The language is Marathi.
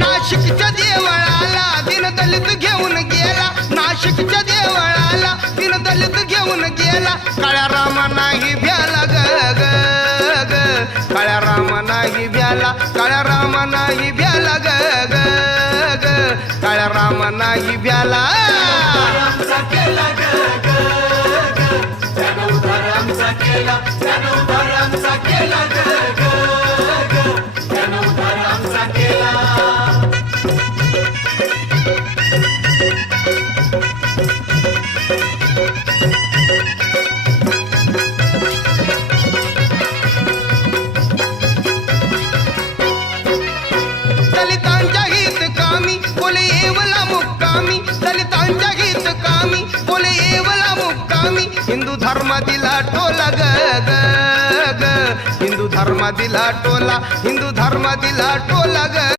नाशिकच्या देवळाला दीनदलित घेऊन गेला, नाशिकच्या देवळाला दीनदलित घेऊन गेला. काळ्या रामा नाही भ्याला ग ग ग, काळ्या रामा नाही भ्याला, काळ्या रामा नाही भ्याला ग ग ग, काळ्या रामा नाही भ्याला. दलितांच्या हित कामी बोले येवला मुक्कामी, दलितांच्या हित कामी बोले येवला मुक्कामी. हिंदू धर्म दिला टोला ग ग ग, हिंदू धर्म दिला टोला, हिंदू धर्म दिला टोला ग.